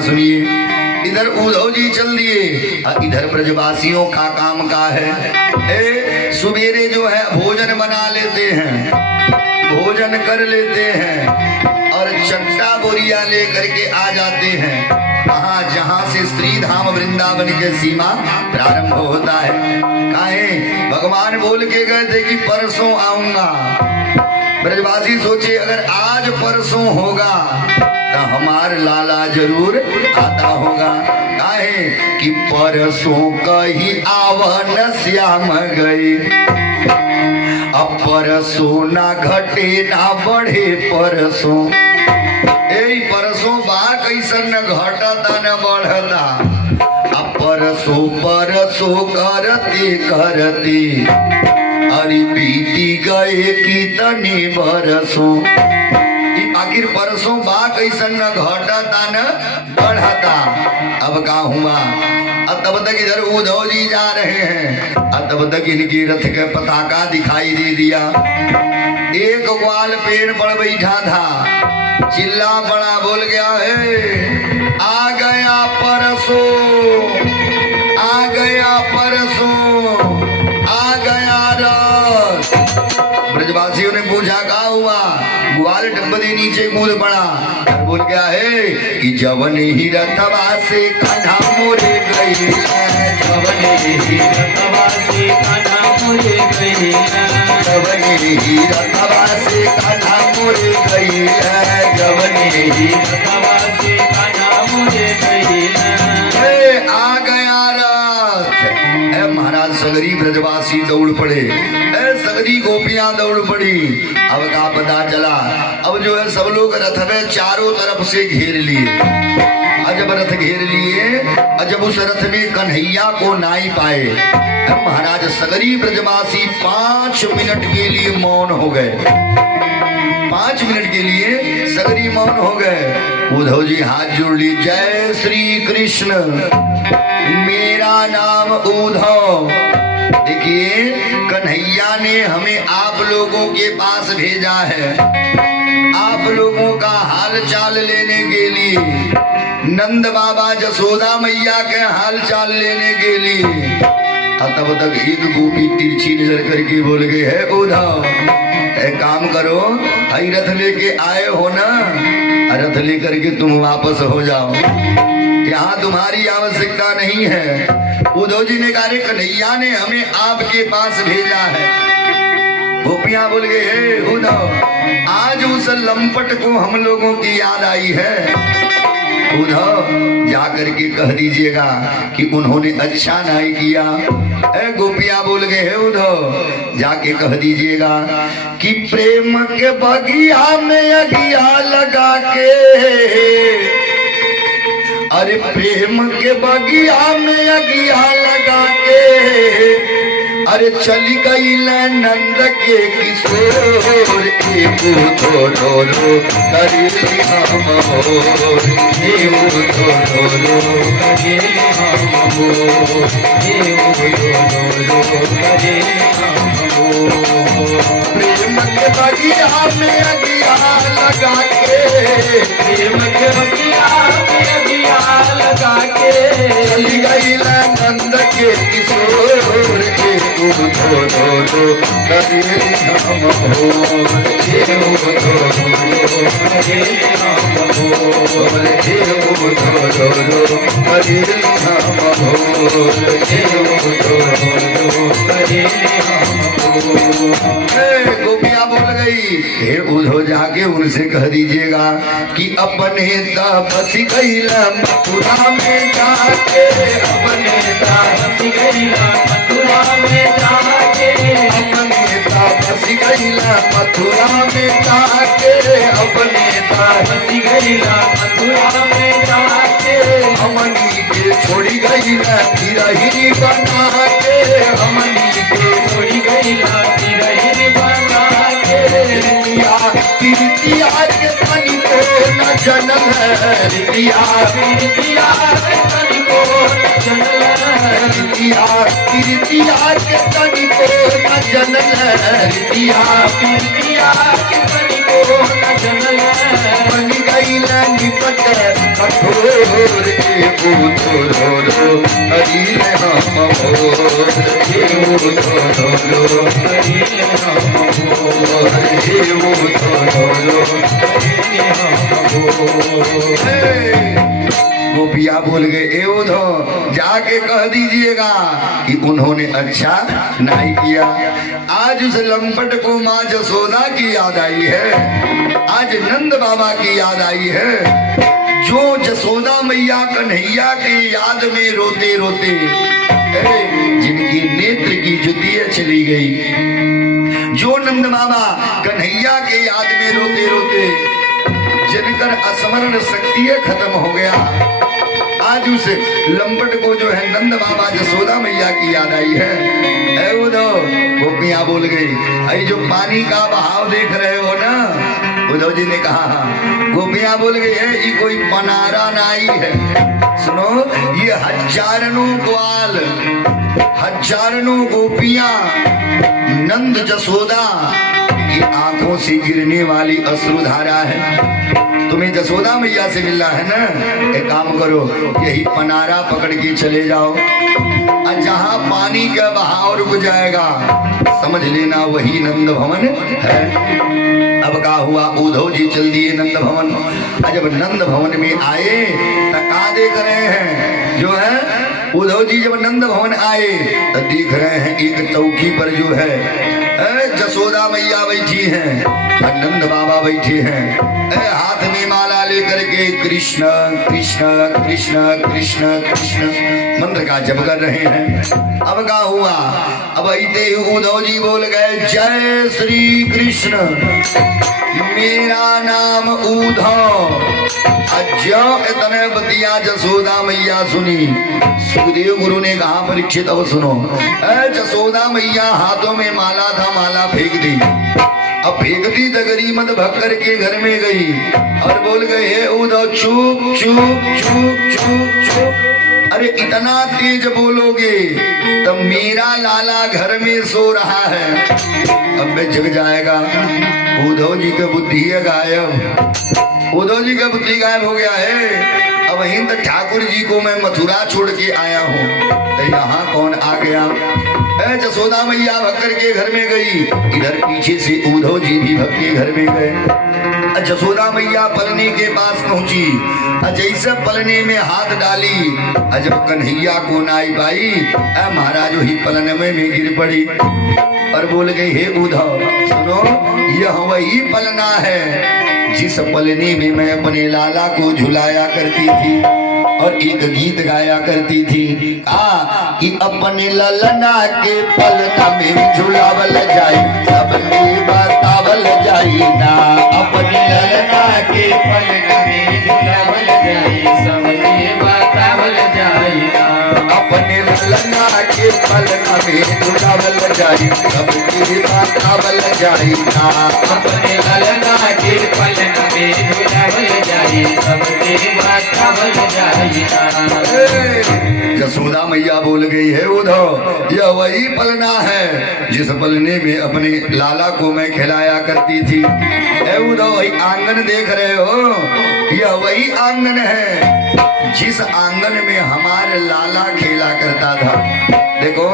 सुनिए, इधर उद्धव जी चल दिए, इधर ब्रजवासियों का काम का है सुबेरे जो है भोजन बना लेते हैं, भोजन कर लेते हैं और चट्टा बोरिया लेकर के आ जाते हैं वहां जहां से स्त्री धाम वृंदावन के सीमा प्रारंभ होता है। काहे भगवान बोल के गए थे कि परसों आऊंगा। ब्रजवासी सोचे अगर आज परसों होगा तो हमार लाला जरूर आता होगा। काहे कि परसों कही आवन श्याम गई, अब परसों ना घटे ना बढ़े परसों। परसों बा कैसन न घटता न बढ़ता, अब परसों परसों करते करते अरे बीती गए कितने बरसों। आखिर परसों बा कैसन न घटता न बढ़ता। अब का हुआ, तब तक इधर उद्धव जी जा रहे हैं, तब तक इनकी रथ के पताका दिखाई दे दिया। एक ग्वाल पेड़ पर बैठा था, चिल्ला बड़ा बोल गया है आ गया परसों, आ गया परसों, आ गया रथ। ब्रजवासियों ने पूछा क्या हुआ, ग्वाल डब्बे नीचे कूद पड़ा, बोल गया है कि जवन ही रथवा से कान्हा मोरे गई, जवन ही रथवा से कान्हा मोरे गई, जवन ही रथवा से कान्हा मोरे गई, जवन ही रथवा से कान्हा मोरे गई। आ गया रथ। महाराज सगरी ब्रजवासी दौड़ पड़े, सगरी गोपियां दौड़ पड़ी। अब का पता चला, अब जो है सब लोग रथ में चारों तरफ से घेर लिए। जब रथ घेर लिए, जब उस रथ में कन्हैया को नाई पाए, महाराज सगरी ब्रजवासी 5 मिनट के लिए मौन हो गए। 5 मिनट के लिए सगरी मौन हो गए। उद्धव जी हाथ जोड़ ली, जय श्री कृष्ण, मेरा नाम उद्धव। देखिए कन्हैया ने हमें आप लोगों के पास भेजा है, आप लोगों का हाल चाल लेने के लिए, नंद बाबा जसोदा मैया के हाल चाल लेने के लिए। तब तक एक गोपी तिरछी नजर करके बोल गए है उद्धव एक काम करो, हई रथ लेके आए हो ना, रथ लेकर के तुम वापस हो जाओ, यहाँ तुम्हारी आवश्यकता नहीं है। उद्धव जी ने कहा कन्हैया ने हमें आपके पास भेजा है। गोपियां बोल गए हे उद्धव आज उस लंपट को हम लोगों की याद आई है, उद्धव जाकर के कह दीजिएगा कि उन्होंने अच्छा नहीं किया। गोपियां बोल गए हे उद्धव जाके कह दीजिएगा कि प्रेम के बगिया में अगिया लगा के, अरे प्रेम के बगिया में अगिया लगा के, अरे चली गई नंद के किशोर, एक थोरो करेली हम मोर, एक थोरो करेली हम मोर, एक थोरो करेली हम मोर। प्रेम के बगिया में अगिया लगा के, प्रेम के बगिया में अगिया लगा के, चली गई नंद के किशोर, धोरो करेली हम भोर, धोरो करेली हम भोर, धोरो करेली हम भोर, धोरो करेली हम भोर। गोपियां बोल गई हे उद्धव जाके उनसे कह दीजिएगा कि अपने बस गई मथुरा में जाके, अपने बस गई मथुरा में जाके, अपने बस गई मथुरा में जाके, अपने बस गई मथुरा में जाके, हमनी के छोड़ी गई तिरहिनी बना के, हमनी के छोड़ी गई तिरहिनी बना के। कीर्तिया के तनी को न जनम है, कीर्तिया के तनी तनिको न जनल रीतिया कीर्तिया के तनिको न जनल रीतिया प्रीतिया के तनिको न जनल बन गई निपट कठोर एवो धोरो हरि हम भोर एवो धोरो हरि हम भोर एवो धोरो गोपिया बोल गए ए उधो जाके कह दीजिएगा कि उन्होंने अच्छा नहीं किया। आज उस लंपट को माँ जसोदा की याद आई है, आज नंद बाबा की याद आई है, जो जसोदा मैया कन्हैया की याद में रोते रोते जिनकी नेत्र की ज्योतियां चली गई, जो नंद बाबा कन्हैया के याद में रोते रोते जिनकर स्मरण शक्ति खत्म हो गया, आज उस लंपट को जो है नंद बाबा जसोदा मैया की याद आई है। उद्धव गोपियां बोल गई, अरे जो पानी का बहाव देख रहे हो ना, उद्धव जी ने कहा, गोपियां बोल गई है ये कोई पनारा नाई है। सुनो, ये हजारों ग्वाल, हजारों गोपियां नंद जसोदा की आंखों से गिरने वाली अश्रुधारा है। तुम्हें जसोदा मैया से मिलना है ना, एक काम करो, यही पनारा पकड़ के चले जाओ, और जहां पानी का बहाव रुक जाएगा समझ लेना वही नंद भवन है। अब क्या हुआ, उद्धव जी चल दिए नंद भवन। जब नंद भवन में आए तो क्या देख रहे हैं, जो है उद्धव जी जब नंद भवन आए तो देख रहे हैं एक चौकी पर जो है जसोदा मैया बैठी हैं और नंद बाबा बैठे हैं, हाथ में माला लेकर के कृष्ण कृष्ण कृष्ण कृष्ण कृष्ण मंत्र का जप कर रहे हैं। अब क्या हुआ, अब इतने उद्धव जी बोल गए, जय श्री कृष्ण, मेरा नाम उद्धव। जो इतने बतिया जसोदा मैया सुनी, सुखदेव गुरु ने कहा, परीक्षित अब सुनो, जसोदा मैया हाथों में माला था, माला फेंक दी। अब फेंकती दगरी मत भक्कर के घर में गई और बोल गए, हे उद्धव चुप चुप चुप चुप चुप, अरे इतना तेज बोलोगे तो मेरा लाला घर में सो रहा है, अब मैं जग जाएगा। उद्धव जी का बुद्धि है गायब, उद्धव जी का बुद्धि गायब हो गया है। अब हिंद ठाकुर जी को मैं मथुरा छोड़ के आया हूँ, तो यहाँ कौन आ गया। जसोदा मैया भक्कर के घर में गई, इधर पीछे से उद्धव जी भी भक्त के घर में गए। जसोदा मैया पलने के पास पहुंची, जैसे पलने में हाथ डाली, जब कन्हैया को नाई पाई, महाराज ही पलने में गिर पड़ी और बोल गई, हे उद्धव सुनो, यह वही पलना है जिस पलने में मैं अपने लाला को झुलाया करती थी और एक गीत गाया करती थी, कि अपने ललना के पलना में झुलावल जाए, सबके बतावल जाई ना, अपने ललना के पलना में झुलावल जाए, सबके बतावल जाई ना, अपने ललना के पलना में झुलावल जाए, सबके बतावल जाई ना, अपने ललना के पलना में झुलावल जाए, सबके बतावल जाई ना। जसोदा मैया बोल गई, है उद्धव यह वही पलना है जिस पलने में अपने लाला को मैं खिलाया करती थी। है उद्धव वही आंगन देख रहे हो, यह वही आंगन है जिस आंगन में हमारे लाला खेला करता था। देखो,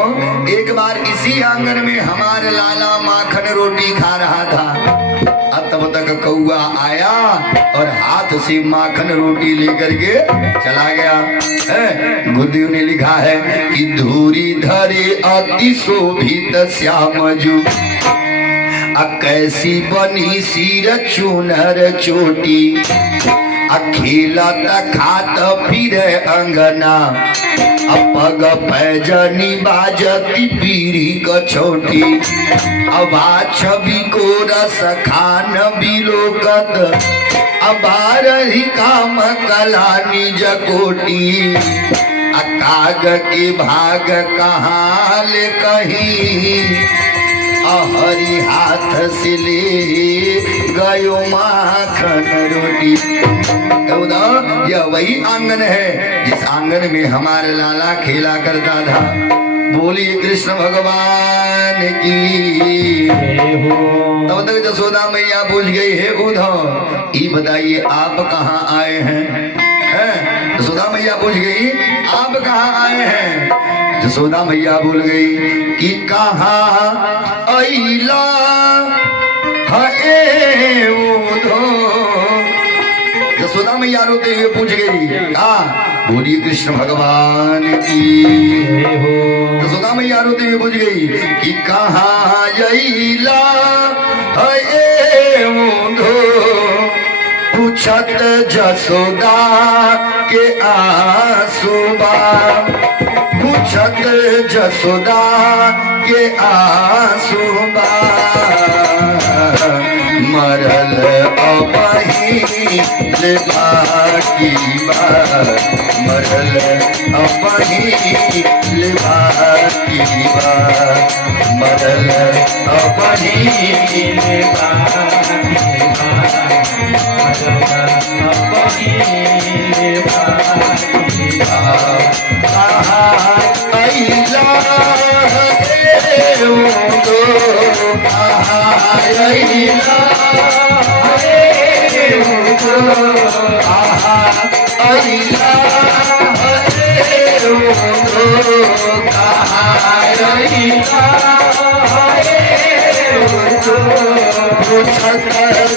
एक बार इसी आंगन में हमारे लाला माखन रोटी खा रहा था, तब तक कौआ आया और हाथ से माखन रोटी लेकर के चला गया। गुरुदेव ने लिखा है कि धूरी धरे अति शोभित श्यामजू, कैसी बनी सिर चुनर चोटी, खेलत खात फिर अंगना, पग पैजनी बाजती पीरी कछोटी, अबा छवि को रस खान बिलोकत, अबार ही काम कला निज कोटी, काग के भाग कहाँ ले कहीं, हरि हाथ से ले गयो माखन रोटी। यह वही आंगन है जिस आंगन में हमारे लाला खेला करता था। बोलिए कृष्ण भगवान की। तब तक जसोदा मैया पूछ गई, हे उद्धव ये बताइए आप कहाँ आए हैं? जसोदा मैया पूछ गई, आप कहाँ आए हैं? जसोदा मैया बोल गई कि कहाँ अइला है उद्धव। जसोदा मैया रोते हुए पूछ गई, बोलिए कृष्ण भगवान की। जसोदा मैया रोते हुए पूछ गई कि कहाँ अइला है उद्धव। पूछत जसोदा के आंसुबा, पूछत जसोदा के आंसुबा। मरल अबही बाकी बात, मरल अबही बाकी बात, मरल अबही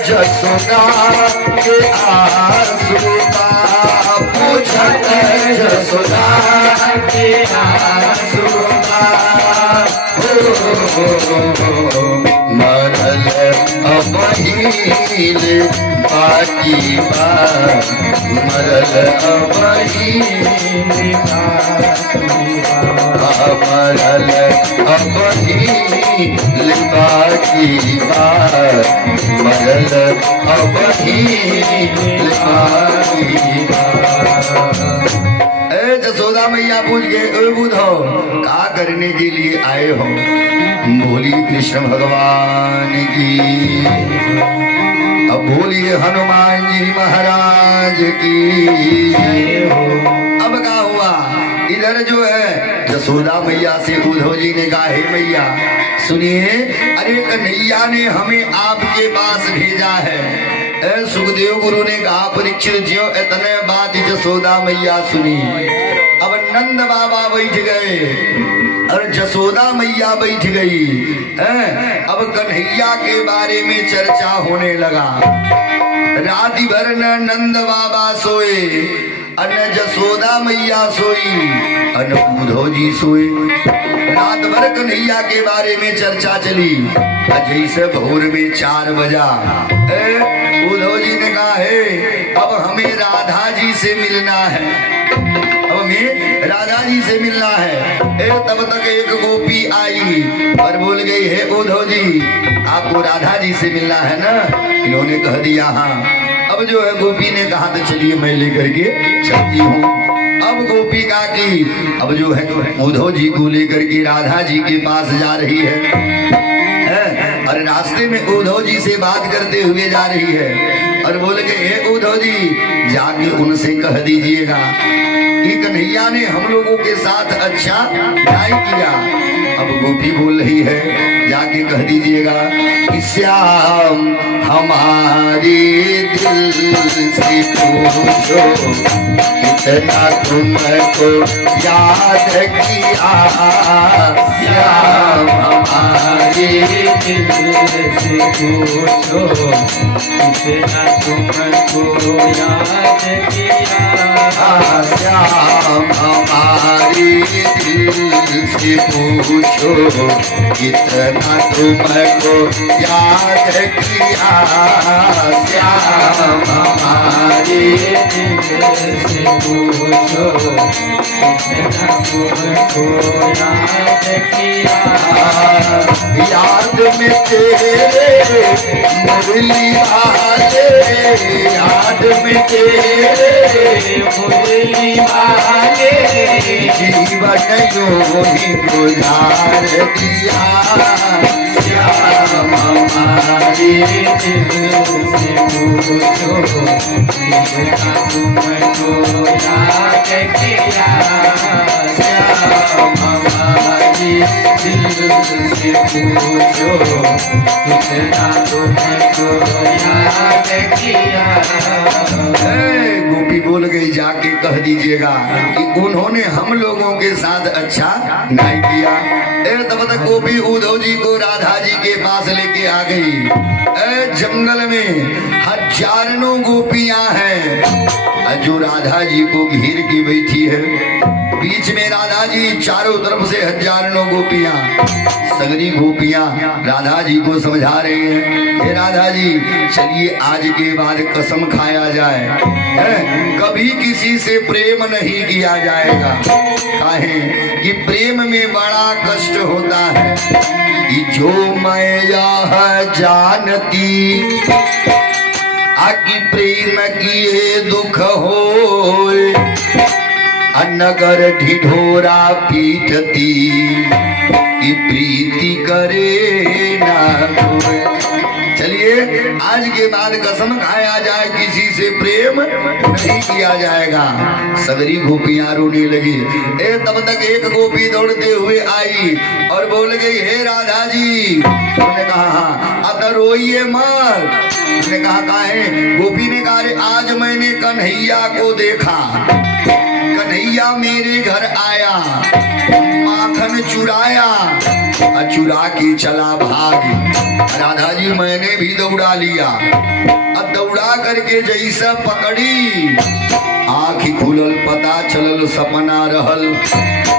जसोदा के आंसुबा, पूछत जसोदा के आंसुबा। मरल अबहिल बाकी बात, मरल अबहिल मरल अबहिल बाकी बात, मरल अबहिल बाकी बात। जसोदा मैया पूछ गए, उद्धव क्या करने के लिए आए हो? बोलिए कृष्ण भगवान की। अब बोलिए हनुमान जी महाराज की। अब क्या हुआ, इधर जो है जसोदा मैया से उद्धव जी ने कहा, हे मैया सुनिए, अरे कन्हैया ने हमें आपके पास भेजा है। सुखदेव गुरु ने कहा, परीक्षित जो इतने बात जसोदा मैया सुनी। अब नंद बाबा बैठ गए और जसोदा मैया बैठ गई। अब कन्हैया के बारे में चर्चा होने लगा। रात भर न नंद बाबा सोए, न जसोदा मैया सोई, न उद्धव जी सोए। रात भर कन्हैया के बारे में चर्चा चली। जैसे भोर में 4 बजा, उद्धव जी ने कहा, है अब हमें राधा जी से मिलना है, अब हमें राधा जी से मिलना है। तब तक एक गोपी आई और बोल गई, है उद्धव जी आपको राधा जी से मिलना है ना? इन्होंने कह दिया हाँ। अब जो है गोपी ने कहा, तो चलिए मैं लेकर के चलती हूँ। अब गोपिका की अब जो है उद्धव जी को लेकर के राधा जी के पास जा रही है और रास्ते में उद्धव जी से बात करते हुए जा रही है और बोल गए, हे उद्धव जी जाके उनसे कह दीजिएगा कि कन्हैया ने हम लोगों के साथ अच्छा न्याय किया। अब गोपी बोल रही है, जाके कह दीजिएगा कि श्याम हमारे दिल से पूछो कितना तुमको याद किया। श्याम हमारे दिल से पूछो कितना तुमको याद किया। श्याम हमारे दिल से पूछो कितना तुमको याद किया। श्याम हमारे दिल से पूछो कितना तुमको याद किया। याद में तेरे मुरली वाले, याद में तेरे मुरली वाले जीवन यूं ही गुजार दिया। श्याम हमारे हमारे दिल से पूछो कितना तुमको याद किया श्याम हमारे दिल से पूछो कितना तुमको याद किया। गोपी बोल गई जाके कह दीजिएगा कि उन्होंने हम लोगों के साथ अच्छा नहीं किया। तब तक गोपी उद्धव जी को राधा जी के पास लेके आ गई। जंगल में हजारों गोपियां हैं जो राधा जी को घेर के बैठी है। बीच में राधा जी, चारों तरफ से हजारों गोपियां, सगरी गोपियां राधा जी को समझा रही हैं, हे राधा जी चलिए आज के बाद कसम खाया जाए, कभी किसी से प्रेम नहीं किया जाएगा। काहे कि प्रेम में बड़ा कष्ट होता है कि जो मैं यह जानती आकि प्रेम किए दुख होए, नगर ढिढोरा पीटती कि प्रीति करे ना कोई। चलिए आज के बाद कसम खाया जाए किसी से प्रेम नहीं किया जाएगा। सगरी गोपियां रोने लगी। तब तक एक गोपी दौड़ते हुए आई और बोल गई, हे राधा जी। उन्होंने कहा हाँ, अत रोइए मत। उसने कहा काहे? गोपी ने कहा आज मैंने कन्हैया को देखा, कन्हैया मेरे घर आया, माखन चुराया, चुरा के चला भाग। राधा जी मैंने भी दौड़ा लिया। अब दौड़ा करके जैसा पकड़ी, आँख खुलल, पता चलल सपना रहल।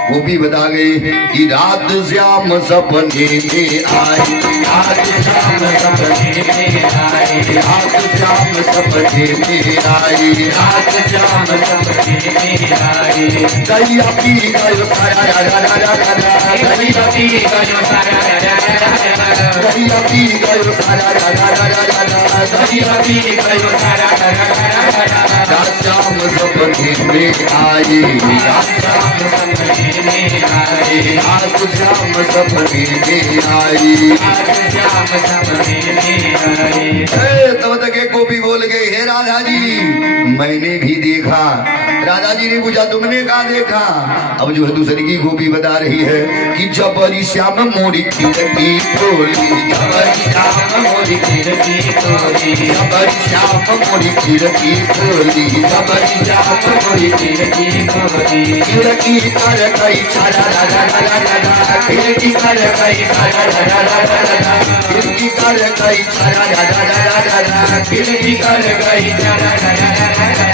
वो भी बता गई कि रात श्याम सपने में आए, रात श्याम सपने में आए, रात श्याम सपने में आए, रात श्याम सपने में आए। दैया पी गयो सारा राजा राजा राजा, दैया पी गयो सारा राजा राजा, दैया पी गयो सारा राजा राजा राजा, दैया पी गयो सारा राजा राजा। रात श्याम सपने में आए, रात श्याम सपने में आए, रात श्याम सपने में आई। रात श्याम सपने में आए। तब तक एक गोपी बोल गई, हे राधा जी मैंने भी देखा। राधा जी ने पूछा तुमने कहा देखा? अब जो है दूसरी की गोपी बता रही है कि जबरी श्याम मोरी खिड़की खोली, जबरी श्याम मोरी खिड़की खोली, जबरी श्याम मोरी खिड़की खोली, जबरी श्याम मोरी खिड़की खोली। खिड़की कर गई छाया राजा राजा राजा, खिड़की कर गई छाया राजा राजा राजा, खिड़की कर गई छाया राजा राजा राजा, खिड़की कर गई छाया राजा राजा राजा।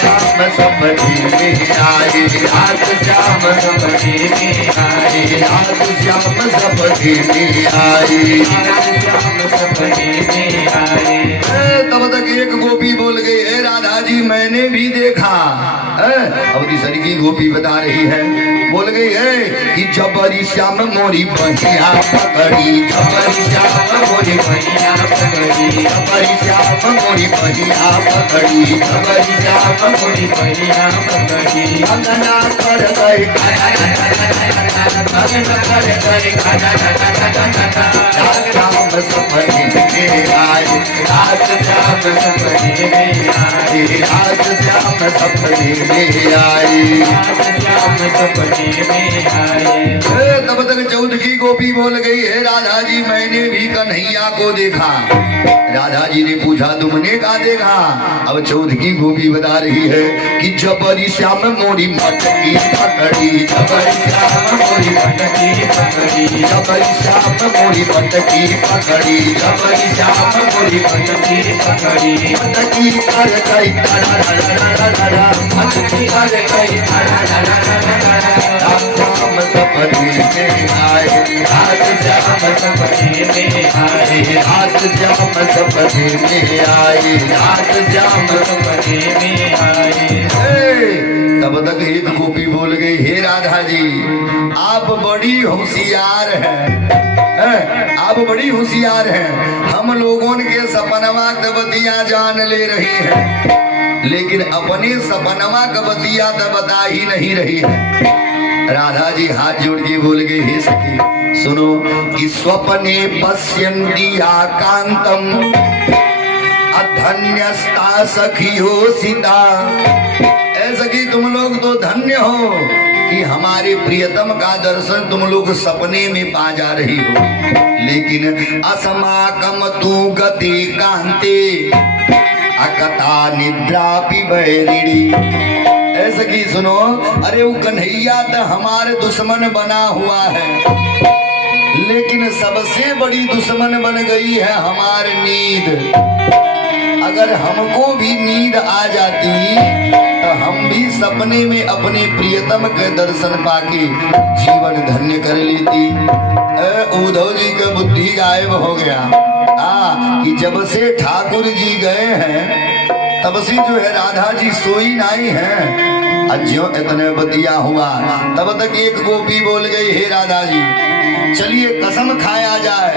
श्याम सपने में आए, रात श्याम सपने में आए, रात श्याम सपने में आए। रात श्याम सपने में आए। तब तक एक गोपी बोल गई, हे राधा जी मैंने भी देखा। अब दूसरी की गोपी बता रही है, बोल गई है कि जबरी श्याम मोरी बहिया पकड़ी, जबरी श्याम मोरी बहिया पकड़ी, जबरी श्याम मोरी बहिया पकड़ी, जबरी श्याम मोरी बहिया पकड़ी। अंगना कर गई भगन कर गई रात श्याम सपने में आए, रात श्याम सपने में आए, रात श्याम सपने में आए। रात श्याम सपने में आए। तब तक चौथ की गोपी बोल गई, हे राधा जी मैंने भी कन्हैया को देखा। राधा जी ने पूछा तुमने कहा देखा? अब चौथ की गोपी बता रही है कि जबरी श्याम मोरी मटकी पकड़ी, जबरी श्याम मोरी मटकी पकड़ी, जबरी श्याम मोरी मटकी पकड़ी, जबरी श्याम मोरी मटकी पकड़ी। मटकी कर गई तारा रा रा रा रा रा, मटकी कर गई रात श्याम सपने में आए, रात श्याम सपने में आए, रात श्याम सपने में आए, रात श्याम सपने में आए। तब तक एक गोपी बोल गई, हे राधा जी आप बड़ी होशियार हैं, आप बड़ी होशियार हैं। हम लोगों के सपनवा कबतिया जान ले रही है, लेकिन अपने सपनवा कबतिया तो बता ही नहीं रही है। राधा जी हाथ जोड़ के बोल गए, हे सखी सुनो कि स्वप्ने पश्यन्ति कांतम अधन्यस्ता सखियो सीता। ऐसा कि तुम लोग तो धन्य हो कि हमारे प्रियतम का दर्शन तुम लोग सपने में पा जा रही हो, लेकिन असमाकम तू गति कांते अकता निद्रापि बैरिणी। ऐसा कि सुनो, अरे वो कन्हैया तो हमारे दुश्मन बना हुआ है, लेकिन सबसे बड़ी दुश्मन बन गई है हमारी नींद। अगर हमको भी नींद आ जाती तो हम भी सपने में अपने प्रियतम के दर्शन पाके जीवन धन्य कर लेती। उद्धव जी का बुद्धि गायब हो गया। कि जब से ठाकुर जी गए हैं तब से जो है राधा जी सोई नहीं है। अज्यो इतने बतिया हुआ तब तक एक गोपी बोल गई, हे राधा जी चलिए कसम खाया जाए,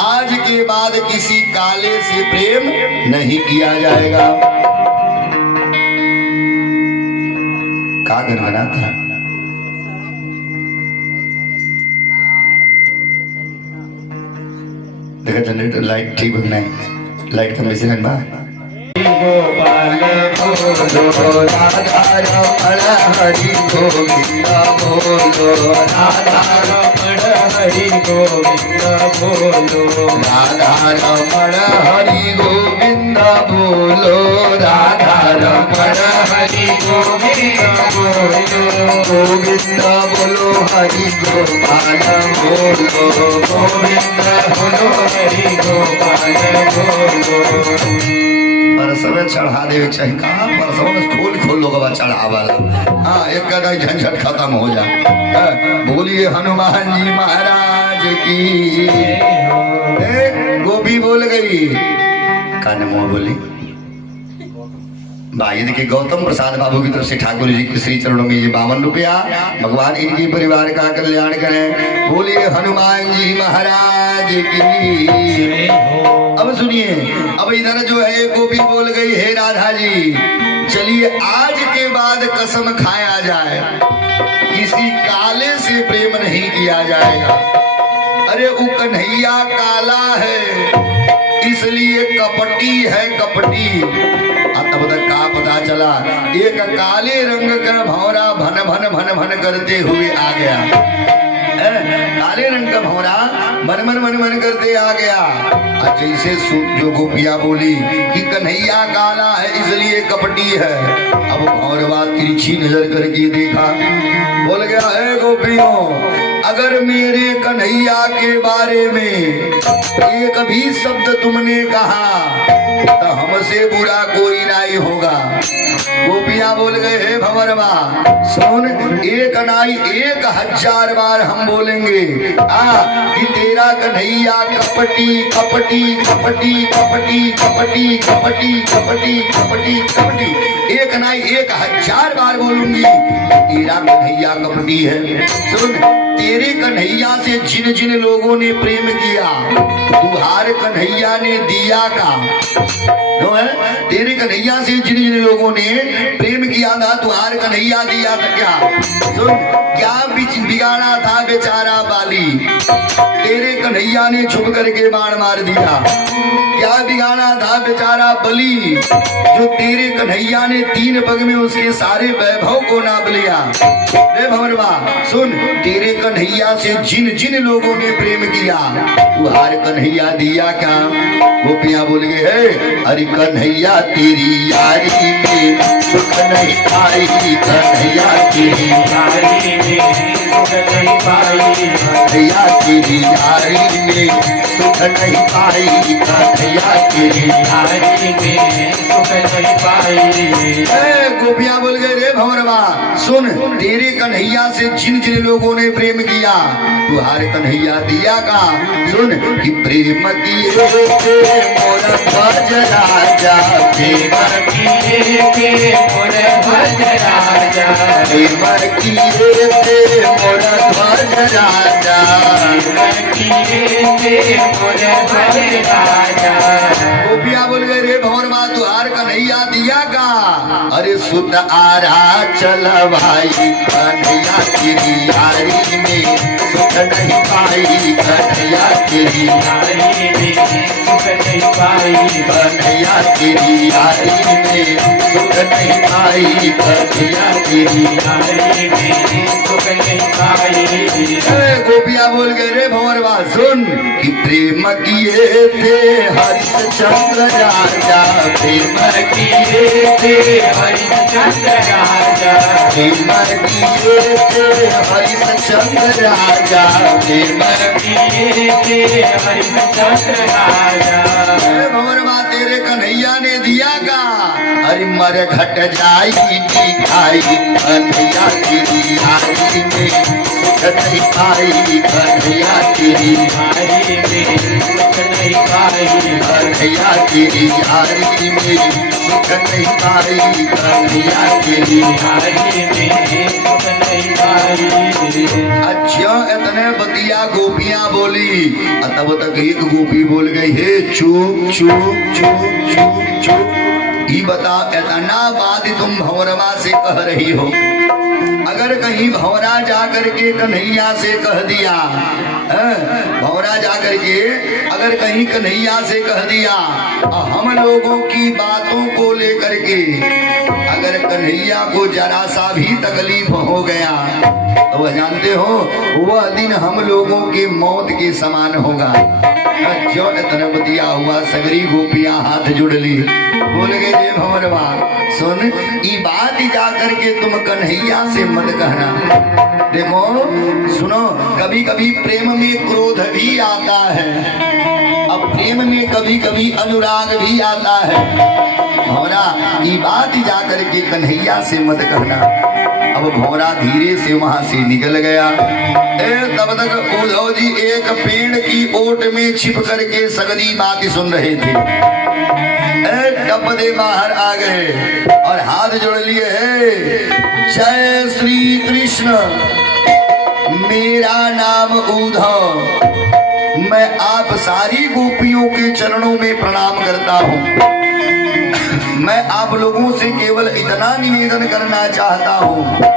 आज के बाद किसी काले से प्रेम नहीं किया जाएगा। का गनगना था? देखा जनरेटर लाइट ठीक बनाए, लाइट का मैसेज है बा। गोपाल बोलो राधा रमण हरि गोविंद बोलो राधा रमण हरि गोविंद बोलो राधा रमण हरि गोविंद बोलो राधा रमण हरि गोविंद बोलो गोविंद बोलो हरि गोपाल बोलो गोविंद बोलो हरि गोपाल बोलो। परसवे चढ़ा देवे चाहिए। कहाँ परसवा में खोल खोल लोग चढ़ावा। हाँ एक कदा झंझट खत्म हो जाए। बोलिए हनुमान जी महाराज की। गोपी बोल गई, कान मुँह बोली भाई। देखिए गौतम प्रसाद बाबू की तरफ से ठाकुर जी के श्री चरणों में ये 52 रुपया। भगवान इनके परिवार का कल्याण करें। बोलिए हनुमान जी महाराज की। अब सुनिए, अब इधर जो है गोपी बोल गई, हे राधा जी चलिए आज के बाद कसम खाया जाए, किसी काले से प्रेम नहीं किया जाएगा। अरे वो कन्हैया काला है इसलिए कपटी है, कपटी। तब तक का पता चला, एक काले रंग का भौरा भन भन भन भन करते हुए आ गया। काले रंग का भौरा मन मन मन मन करते आ गया। जैसे जो गोपिया बोली कि कन्हैया काला है इसलिए कपटी है, अब भौरवा तिरछी नजर करके देखा, बोल गया, है गोपियों अगर मेरे कन्हैया के बारे में एक भी शब्द तुमने कहा तो हमसे बुरा कोई नहीं होगा। गोपियां बोल गए, हे भंवरवा सुन, एक नाई 1000 बार हम बोलेंगे कि तेरा कन्हैया कपटी कपटी कपटी कपटी कपटी कपटी कपटी कपटी कपटी। एक नाई 1000 बार बोलूंगी तेरा कन्हैया कपटी है। सुन, तेरे कन्हैया से जिन जिन लोगों ने प्रेम किया तुहार कन्हैया ने दिया का। तो है तेरे कन्हैया से जिन जिन लोगों ने प्रेम किया था तुहार कन्हैया दिया था क्या? सुन, क्या बिगाड़ा था बेचारा बाली, तेरे कन्हैया ने छुप करके बाण मार दिया। क्या बिगाड़ा था बेचारा बलि, जो तेरे कन्हैया ने 3 पग में उसके सारे वैभव को नाप लिया। रे भंवरवा सुन, तेरे कन्हैया से जिन जिन लोगों ने प्रेम किया तुहार कन्हैया दिया क्या? गोपियां बोल गए, है अरे कन्हैया तेरी यारी में सुख नहीं पाई, कन्हैया तेरी यारी में सुख नहीं पाई, कन्हैया तेरी यारी में सुख नहीं पाई, कन्हैया तेरी यारी में सुख नहीं पाई। गोपियां बोल गए, रे भंवरवा सुन, तेरे कन्हैया से जिन जिन लोगों ने प्रेम किया तुहार कन्हैया दिया का। सुन कि प्रेम किए मोर भज राजा, प्रेम किए के मोर भज राजा, प्रेम किए थे मोर ध्वज राजा। गोपिया बोल गए रे भंवरवा तुहार कन्हैया दिया का। अरे सुत आरा चल भाई कन्हैया तेरी यारी में सुख नहीं पाई कन्हैया तेरी यारी में सुख नहीं पाई कन्हैया तेरी यारी में सुख नहीं पाई कन्हैया तेरी यारी में सुख नहीं पाई। अरे गोपिया बोल गए रे भंवरवा सुन कि प्रेम किए थे हरिश्चंद्र राजा। प्रेम किए थे हरिश्चंद्र राजा। प्रेम किए थे हरिश्चंद्र राजा। प्रेम किए थे हरिश्चंद्र राजा। भंवरवा तेरे कन्हैया ने दिया का। अरे मर घट जाई दिखाई कन्हैया तेरी यारी में सुख नहीं पाई कन्हैया तेरी यारी में सुख नहीं पाई कन्हैया तेरी यारी में सुख नहीं पाई कन्हैया तेरी यारी में सुख नहीं पाई। अच्छा इतने बतिया गोपियां बोली तब तक एक गोपी बोल गई हे चुप चुप चुप चुप चुप। ये बता इतना बात तुम भंवरवा से कह रही हो। अगर कहीं भंवरा जाकर के कन्हैया से कह दिया, भंवरा जाकर के अगर कहीं कन्हैया से कह दिया हम लोगों की बातों को लेकर के अगर कन्हैया को जरा सा भी तकलीफ हो गया तो वह जानते हो वह दिन हम लोगों के मौत के समान होगा। जो इतना बतिया हुआ सगरी गोपियां हाथ जुड़ ली बोल गए जे भंवरवा सुन ये बात जा करके तुम कन्हैया से मत कहना। देखो सुनो कभी कभी प्रेम में क्रोध भी आता है, अब प्रेम में कभी कभी अनुराग भी आता है। भंवरा ये बात जा करके कन्हैया से मत कहना। अब भंवरा धीरे से वहां से निकल गया। तब तक उद्धव जी एक पेड़ की ओट में छिप करके सगरी बात सुन रहे थे। टप दे बाहर आ गए और हाथ जोड़ लिए जय श्री कृष्ण मेरा नाम उद्धव, मैं आप सारी गोपियों के चरणों में प्रणाम करता हूँ। मैं आप लोगों से केवल इतना निवेदन करना चाहता हूँ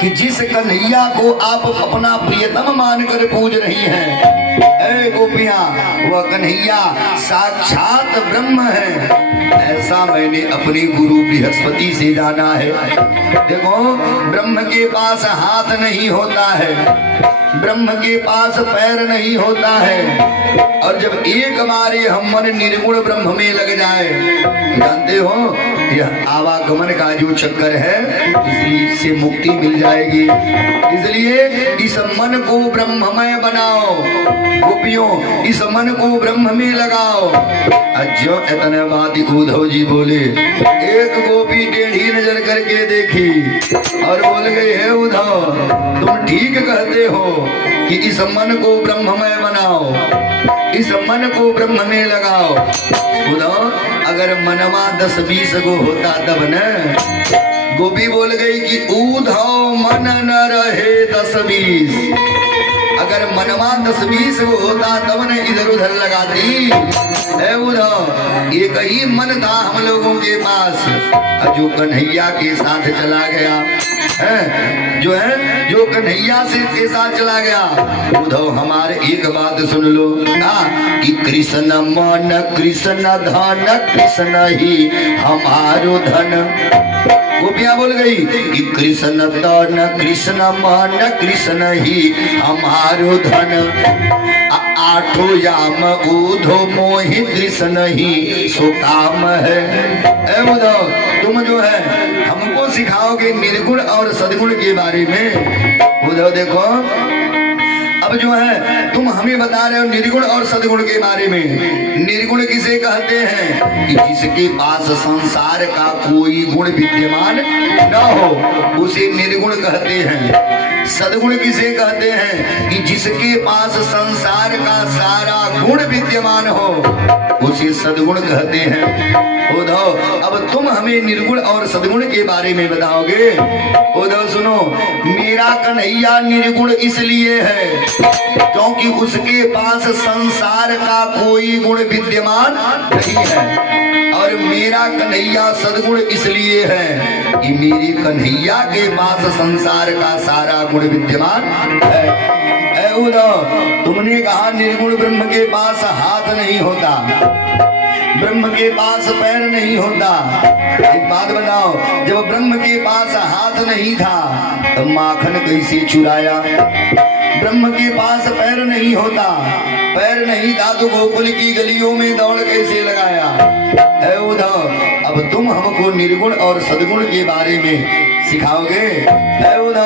कि जिस कन्हैया को आप अपना प्रियतम मानकर पूज रही हैं ऐ गोपियां वह कन्हैया साक्षात ब्रह्म है। ऐसा मैंने अपने गुरु बृहस्पति से जाना है। देखो ब्रह्म के पास हाथ नहीं होता है, ब्रह्म के पास पैर नहीं होता है। और जब एक बारे हम मन निर्गुण ब्रह्म में लग जाए जानते हो यह आवागमन का जो चक्कर है इसलिए इससे मुक्ति मिल जाएगी। इसलिए इस मन को ब्रह्ममय बनाओ गोपियों, इस मन को ब्रह्म में लगाओ। जो इतने बात उद्धव जी बोले एक गोपी टेढ़ी नजर करके देखी और बोल गई हे उद्धव तुम ठीक कहते हो कि इस मन को ब्रह्ममय बनाओ, इस मन को ब्रह्म में लगाओ। उद्धव अगर मनवा 10-20 गो होता तब न। गोपी बोल गई कि उद्धव मन न रहे 10-20, अगर मनवा 10-20 गो होता तब न इधर उधर लगाती। उद्धव एक ही मन था हम लोगों के पास जो कन्हैया के साथ चला गया जो कन्हैया से के साथ चला गया। उद्धव हमारे एक बात सुन लो कि कृष्ण मन कृष्ण धन कृष्ण ही हमारो धन। गोपियां बोल गई कि कृष्ण तन कृष्ण मन कृष्ण ही हमारो धन। आठो याम उधो मोहि कृष्ण ही सो काम है। उद्धव तुम जो है हमको सिखाओगे निर्गुण और सदगुण के बारे में। उद्धव देखो अब जो है तुम हमें बता रहे हो निर्गुण और सद्गुण के बारे में। निर्गुण किसे कहते हैं कि जिसके पास संसार का कोई गुण विद्यमान न हो उसे निर्गुण कहते हैं। सद्गुण किसे कहते हैं कि जिसके पास संसार का सारा गुण विद्यमान हो उसे सद्गुण कहते हैं। उद्धव अब तुम हमें निर्गुण और सद्गुण के बारे में बताओगे। उद्धव सुनो, मेरा कन्हैया निर्गुण इसलिए है क्योंकि उसके पास संसार का कोई गुण विद्यमान नहीं है, और मेरा कन्हैया सद्गुण इसलिए है कि मेरे कन्हैया के पास संसार का सारा गुण विद्यमान है। उद्धव तुमने कहा निर्गुण ब्रह्म के पास हाथ नहीं होता, ब्रह्म के पास पैर नहीं होता। एक बात बताओ, जब ब्रह्म के पास हाथ नहीं था तो माखन कैसे चुराया? ब्रह्म के पास पैर नहीं होता, पैर नहीं था तो गोकुल की गलियों में दौड़ कैसे लगाया? है उद्धव अब तुम हमको निर्गुण और सद्गुण के बारे में सिखाओगे।